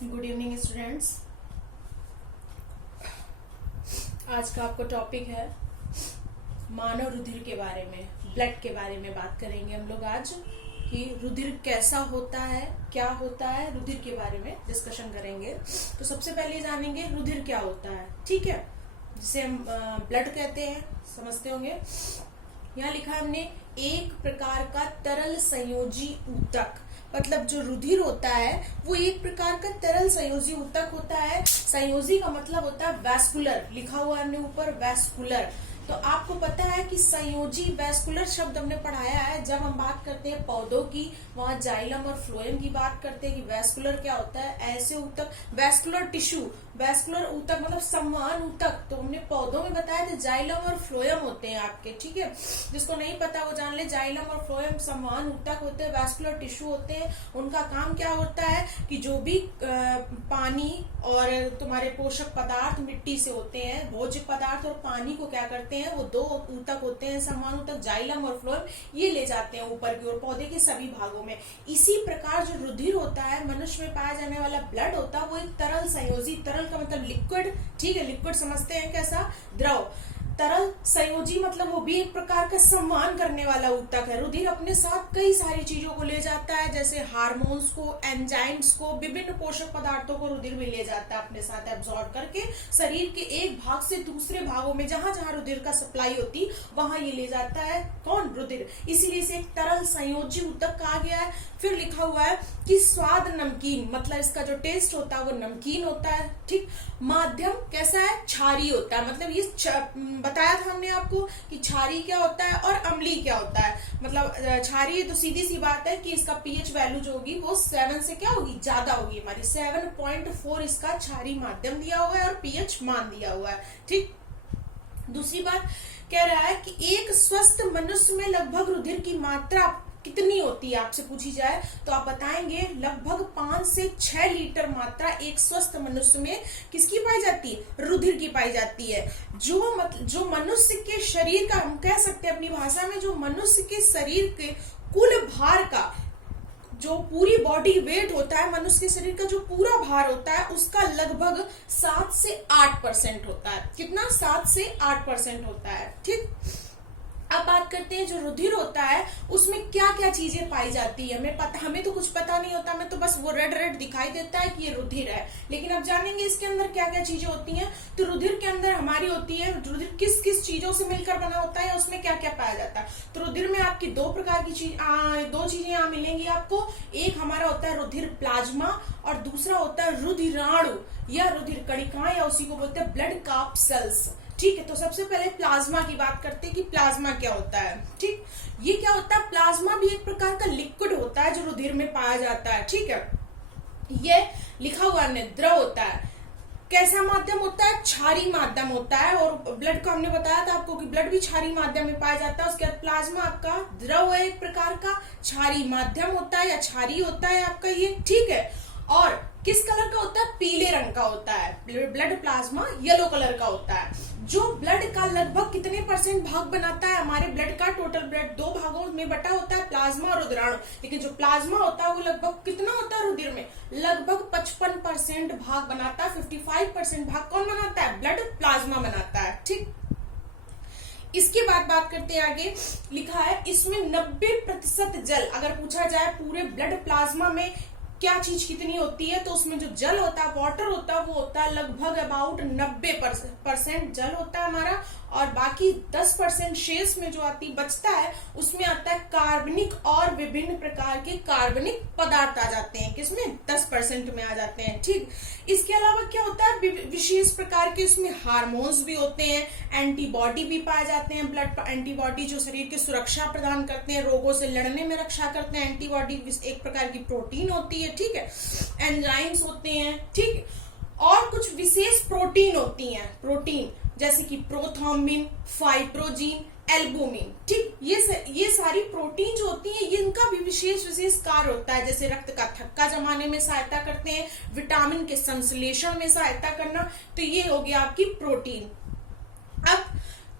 Good evening students. आज का आपका टॉपिक है मानव रुधिर के बारे में, ब्लड के बारे में बात करेंगे हम लोग आज कि रुधिर कैसा होता है, क्या होता है, रुधिर के बारे में डिस्कशन करेंगे। तो सबसे पहले जानेंगे रुधिर क्या होता है, ठीक है, जिसे हम ब्लड कहते हैं, समझते होंगे। यहाँ लिखा है हमने एक प्रकार का तरल संयोजी ऊतक, मतलब जो रुधिर होता है वो एक प्रकार का तरल संयोजी ऊतक होता है। संयोजी का मतलब होता है वैस्कुलर, लिखा हुआ हमने ऊपर वैस्कुलर। तो आपको पता है कि संयोजी वैस्कुलर शब्द हमने पढ़ाया है जब हम बात करते हैं पौधों की, वहां जाइलम और फ्लोएम की बात करते हैं कि वैस्कुलर क्या होता है, ऐसे ऊतक, वैस्कुलर टिश्यू, वैस्कुलर ऊतक मतलब संवहन ऊतक। तो हमने पौधों में बताया था जाइलम और फ्लोएम होते हैं आपके, ठीक है। जिसको नहीं पता वो जान ले, जाइलम और फ्लोएम संवहन ऊतक होते हैं, वैस्कुलर टिश्यू होते हैं। उनका काम क्या होता है कि जो भी पानी और तुम्हारे पोषक पदार्थ मिट्टी से होते हैं, भोज्य पदार्थ और पानी को क्या करते हैं, वो दो ऊतक होते हैं संवहन ऊतक, जाइलम और फ्लोएम, ये ले जाते हैं ऊपर की ओर पौधे के सभी भागों में। इसी प्रकार जो रुधिर होता है, मनुष्य में पाया जाने वाला ब्लड होता है, वो एक तरल संयोजी, तरल का मतलब लिक्विड, ठीक है, लिक्विड समझते हैं कैसा, द्रव। तरल संयोजी मतलब वो भी एक प्रकार का संवहन करने वाला ऊतक है। रुधिर अपने साथ कई सारी चीजों को ले जाता है, जैसे हार्मोन्स को, एंजाइम्स को, विभिन्न पोषक पदार्थों को रुधिर भी ले जाता है अपने साथ एब्जॉर्ब करके, शरीर के एक भाग से दूसरे भागों में जहां जहां रुधिर का सप्लाई होती वहां ये ले जाता है, कौन, रुधिर। इसीलिए इसे एक तरल संयोजी ऊतक कहा गया है। फिर लिखा हुआ है कि स्वाद नमकीन, मतलब इसका जो टेस्ट होता है वो नमकीन होता है, ठीक। माध्यम कैसा है, क्षारीय होता है, मतलब ये बताया था हमने आपको कि क्षारीय क्या होता है और अम्लीय क्या होता है। मतलब क्षारीय तो सीधी सी बात है कि इसका पीएच वैल्यू जो होगी वो 7 से क्या होगी, ज्यादा होगी, हमारी 7.4 इसका क्षारीय माध्यम दिया हुआ है और पीएच मान दिया हुआ है, ठीक। दूसरी बात कह रहा है कि एक स्वस्थ मनुष्य में लगभग रुधिर की मात्रा कितनी होती है, आपसे पूछी जाए तो आप बताएंगे लगभग 5 से 6 लीटर मात्रा एक स्वस्थ मनुष्य में किसकी पाई जाती है, रुधिर की पाई जाती है। जो मनुष्य के शरीर का, हम कह सकते हैं अपनी भाषा में, जो मनुष्य के शरीर के कुल भार का, जो पूरी बॉडी वेट होता है, मनुष्य के शरीर का जो पूरा भार होता है उसका लगभग 7 से 8% होता है। कितना, 7 से 8% होता है, ठीक। अब बात करते हैं जो रुधिर होता है उसमें क्या क्या चीजें पाई जाती है। हमें तो कुछ पता नहीं होता, हमें तो बस वो रेड रेड दिखाई देता है कि ये रुधिर है, लेकिन अब जानेंगे इसके अंदर क्या क्या चीजें होती हैं। तो रुधिर के अंदर हमारी होती है, रुधिर किस किस चीजों से मिलकर बना होता है, उसमें क्या क्या पाया जाता है। तो रुधिर में आपकी दो प्रकार की दो चीजें यहाँ मिलेंगी आपको। एक हमारा होता है रुधिर प्लाज्मा और दूसरा होता है रुधिराणु या रुधिर कणिकाएं, या उसी को बोलते हैं ब्लड कार्पसेल्स, ठीक है। तो सबसे पहले प्लाज्मा की बात करते हैं कि प्लाज्मा क्या होता है, ठीक। ये क्या होता है, प्लाज्मा भी एक प्रकार का लिक्विड होता है जो रुधिर में पाया जाता है, ठीक है। ये लिखा हुआ है, द्रव होता है। कैसा माध्यम होता है, क्षारीय माध्यम होता है। और ब्लड को हमने बताया था आपको कि ब्लड भी क्षारीय माध्यम में पाया जाता है। उसके बाद प्लाज्मा आपका द्रव है, एक प्रकार का क्षारीय माध्यम होता है या क्षारीय होता है आपका ये, ठीक है। और किस कलर का होता है, पीले रंग का होता है। ब्लड प्लाज्मा येलो कलर का होता है। जो ब्लड का लगभग कितने % भाग बनाता है, हमारे ब्लड का टोटल ब्लड 2 भागों में बटा होता है, प्लाज्मा और रुधिराणु। लेकिन जो प्लाज्मा होता है वो लगभग कितना होता है रुधिर में, लगभग 55% भाग बनाता है। 55% भाग कौन बनाता है, ब्लड प्लाज्मा बनाता है, ठीक। इसके बाद बात करते हैं आगे, लिखा है इसमें 90% जल, अगर पूछा जाए पूरे ब्लड प्लाज्मा में क्या चीज कितनी होती है, तो उसमें जो जल होता है, वाटर होता है, वो होता है लगभग अबाउट 90% जल होता है हमारा। और बाकी 10% शेष में जो आती बचता है उसमें आता है कार्बनिक और विभिन्न प्रकार के कार्बनिक पदार्थ आ जाते हैं, किसमें, 10% में आ जाते हैं, ठीक। इसके अलावा क्या होता है, विशेष प्रकार के उसमें हार्मोन्स भी होते हैं, एंटीबॉडी भी पाए जाते हैं। ब्लड एंटीबॉडी जो शरीर की सुरक्षा प्रदान करते हैं, रोगों से लड़ने में रक्षा करते हैं। एंटीबॉडी एक प्रकार की प्रोटीन होती है, ठीक है। एंजाइम्स होते हैं, ठीक। और कुछ विशेष प्रोटीन होती हैं, प्रोटीन जैसे कि प्रोथ्रोम्बिन, फाइब्रोजीन, एल्बुमिन, ठीक। ये सारी प्रोटीन जो होती हैं, इनका भी विशेष कार्य होता है, जैसे रक्त का थक्का जमाने में सहायता करते हैं, विटामिन के संश्लेषण में सहायता करना। तो ये हो गया आपकी प्रोटीन। अब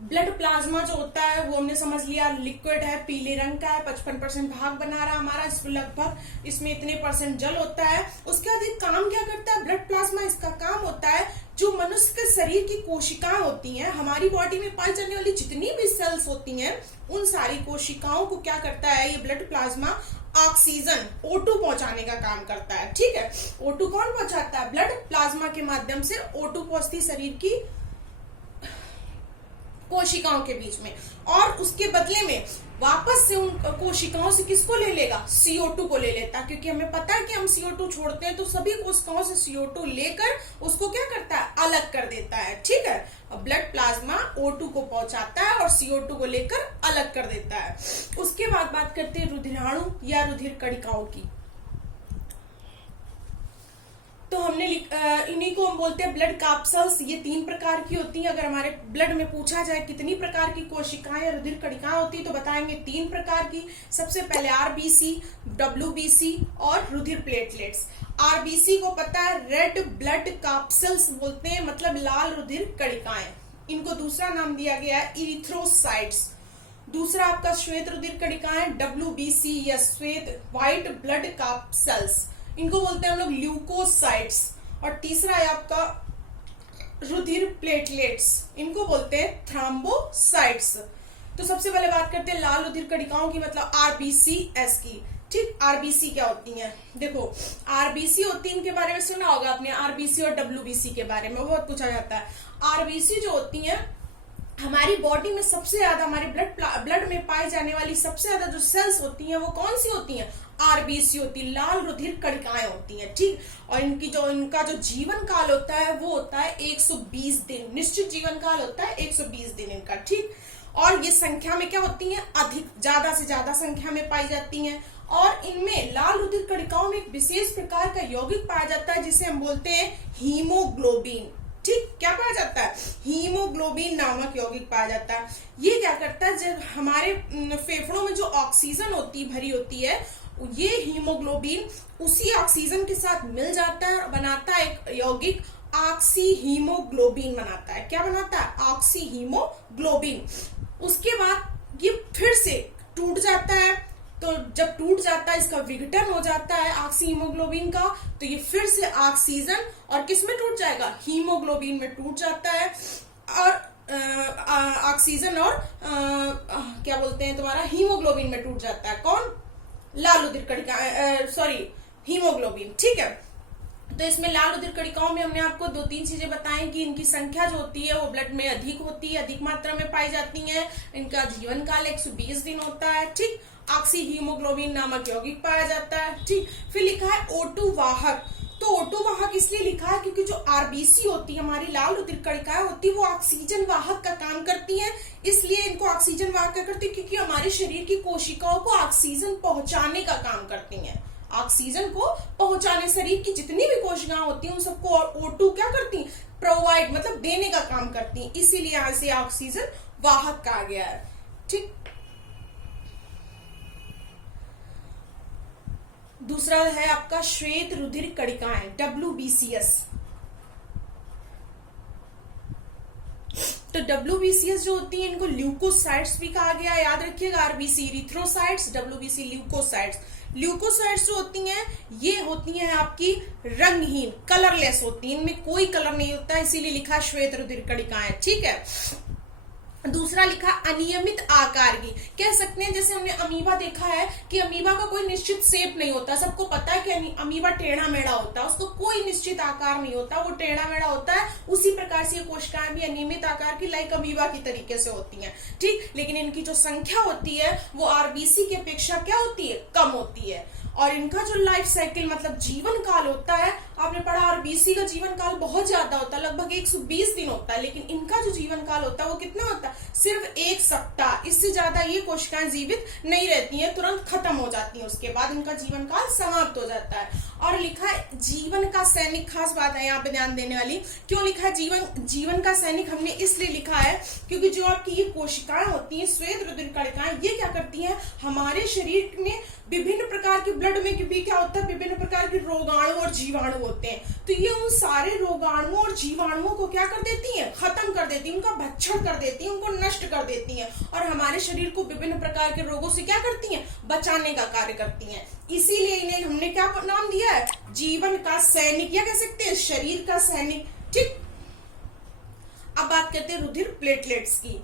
ब्लड प्लाज्मा जो होता है वो हमने समझ लिया लिक्विड है, पीले रंग का है, 55% भाग बना रहा हमारा, इस लगभग इसमें इतने % जल होता है। उसके बाद ये काम क्या करता है ब्लड प्लाज्मा? इसका काम होता है जो मनुष्य के शरीर की कोशिकाएं होती हैं, हमारी बॉडी में पाई जाने वाली जितनी भी सेल्स होती हैं, उन सारी कोशिकाओं को क्या करता है ये ब्लड प्लाज्मा? ऑक्सीजन O2 पहुंचाने का काम करता है। ठीक है, O2 कौन पहुंचाता है? ब्लड प्लाज्मा के माध्यम से O2 पहुंचती शरीर की कोशिकाओं के बीच में, और उसके बदले में वापस से उन कोशिकाओं से किसको ले लेगा? CO2 को ले लेता है, क्योंकि हमें पता है कि हम CO2 छोड़ते हैं तो सभी कोशिकाओं से CO2 लेकर उसको क्या करता है? अलग कर देता है। ठीक है, ब्लड प्लाज्मा O2 को पहुंचाता है और CO2 को लेकर अलग कर देता है। उसके बाद बात करते हैं रुधिराणु या रुधिर कणिकाओं की। तो हमने इन्हीं को हम बोलते हैं ब्लड कैप्सूल्स। ये 3 प्रकार की होती हैं। अगर हमारे ब्लड में पूछा जाए कितनी प्रकार की कोशिकाएं या रुधिर कणिकाएं होती है तो बताएंगे 3 प्रकार की। सबसे पहले RBC, WBC और रुधिर प्लेटलेट्स। RBC को पता है रेड ब्लड कैप्सूल्स बोलते हैं, मतलब लाल रुधिर कणिकाएं। इनको दूसरा नाम दिया गया है इरिथ्रोसाइट्स। दूसरा आपका श्वेत रुधिर कणिकाएं WBC या श्वेत व्हाइट ब्लड कैप्सूल्स, इनको बोलते हैं हम लोग ल्यूकोसाइट्स। और तीसरा है आपका रुधिर प्लेटलेट्स, इनको बोलते हैं थ्रोम्बोसाइट्स। तो सबसे पहले बात करते हैं लाल रुधिर कणिकाओं की, मतलब RBCs की। ठीक, RBC क्या होती हैं? देखो RBC होती है, इनके बारे में सुना होगा आपने, RBC और WBC के बारे में बहुत पूछा जाता है। RBC जो होती हैं हमारी बॉडी में सबसे ज्यादा, हमारे ब्लड में पाई जाने वाली सबसे ज्यादा जो सेल्स होती हैं वो कौन सी होती हैं? RBC होती है, लाल रुधिर कणिकाएं होती हैं। ठीक, और इनका जो जीवन काल होता है वो होता है 120 दिन, निश्चित जीवन काल होता है 120 दिन इनका। ठीक, और ये संख्या में क्या होती हैं? अधिक, ज्यादा से ज्यादा संख्या में पाई जाती हैं। और इनमें लाल रुधिर कणिकाओं में एक विशेष प्रकार का यौगिक पाया जाता है जिसे हम बोलते हैं हीमोग्लोबिन। ठीक, क्या पाया जाता है? हीमोग्लोबिन नामक यौगिक पाया जाता है। ये क्या करता है, जब हमारे फेफड़ों में जो ऑक्सीजन भरी होती है, ये हीमोग्लोबिन उसी ऑक्सीजन के साथ मिल जाता है और बनाता है एक यौगिक ऑक्सी हीमोग्लोबिन बनाता है। क्या बनाता है? Oxy haemoglobin. उसके बाद ये फिर से टूट जाता है, तो जब टूट जाता है इसका विघटन हो जाता है ऑक्सी हीमोग्लोबिन का, तो ये फिर से ऑक्सीजन और किस में टूट जाएगा? हीमोग्लोबिन में टूट जाता है। और ऑक्सीजन और क्या बोलते हैं तुम्हारा हीमोग्लोबिन में टूट जाता है। कौन? लाल रुधिर कणिका, सॉरी हीमोग्लोबिन। ठीक है, तो इसमें लाल रुधिर कणिकाओं में हमने आपको 2-3 चीजें बताई कि इनकी संख्या जो होती है वो ब्लड में अधिक होती है, अधिक मात्रा में पाई जाती है। इनका जीवन काल 120 दिन होता है। ठीक, ऑक्सी हीमोग्लोबिन नामक यौगिक पाया जाता है। ठीक, फिर लिखा है O2 वाहक। तो O2 वाहक इसलिए लिखा है क्योंकि जो RBC होती है, हमारी लाल रुधिर कणिकाएं होती है, वो ऑक्सीजन वाहक का काम करती हैं। इसलिए इनको ऑक्सीजन वाहक क्या करती है? क्योंकि हमारे शरीर की कोशिकाओं को ऑक्सीजन पहुंचाने का काम करती हैं। ऑक्सीजन को पहुंचाने, शरीर की जितनी भी कोशिकाएं होती हैं उन सबको O2 क्या करती हैं? प्रोवाइड, मतलब देने का काम करती हैं। इसीलिए यहां से ऑक्सीजन वाहक कहा गया है। ठीक, दूसरा है आपका श्वेत रुधिर कणिकाएं WBCs। तो WBCs जो होती हैं इनको ल्यूकोसाइट्स भी कहा गया है, याद रखिएगा। RBC erythrocytes, WBC leukocytes. Leukocytes जो होती हैं ये होती हैं आपकी रंगहीन, कलरलेस होती हैं, इनमें कोई कलर नहीं होता है, इसीलिए लिखा श्वेत रुधिर कणिकाएं। ठीक है, दूसरा लिखा अनियमित आकार की। कह सकते हैं जैसे हमने अमीबा देखा है कि अमीबा का कोई निश्चित शेप नहीं होता, सबको पता है कि अमीबा टेढ़ा मेढ़ा होता है, उसको कोई निश्चित आकार नहीं होता, वो टेढ़ा मेढ़ा होता है। उसी प्रकार से ये कोशिकाएं भी अनियमित आकार की, लाइक अमीबा की तरीके से होती हैं। ठीक, लेकिन इनकी जो संख्या होती है वो RBC की अपेक्षा क्या होती है? कम होती है। और इनका जो लाइफ साइकिल, मतलब जीवन काल होता है, आपने पढ़ा RBC का जीवन काल बहुत ज्यादा होता है, लगभग 120 दिन होता है, लेकिन इनका जो जीवन काल होता है वो कितना होता है? सिर्फ 1 सप्ताह। इससे ज्यादा ये कोशिकाएं जीवित नहीं रहती हैं, तुरंत खत्म हो जाती हैं, उसके बाद इनका जीवन काल समाप्त हो जाता है। और लिखा है जीवन का सैनिक, खास बात है यहाँ पे ध्यान देने वाली। क्यों लिखा है जीवन का सैनिक? हमने इसलिए लिखा है क्योंकि जो आपकी ये कोशिकाएं होती हैं, श्वेत रुधिर कणिकाएं, ये क्या करती हैं? हमारे शरीर में विभिन्न प्रकार के, ब्लड में भी क्या होता है? विभिन्न प्रकार के रोगाणु और जीवाणु होते हैं, तो ये उन सारे रोगाणुओं और जीवाणुओं को क्या कर देती हैं, खत्म कर देती हैं, उनका भक्षण कर देती हैं, उनको नष्ट कर देती हैं और हमारे शरीर को विभिन्न प्रकार के रोगों से क्या करती हैं, बचाने का कार्य करती हैं। इसीलिए इन्हें हमने क्या नाम दिया है, जीवन का सैनिक, या कह सकते हैं शरीर का सैनिक। ठीक, अब बात करते हैं रुधिर प्लेटलेट्स की।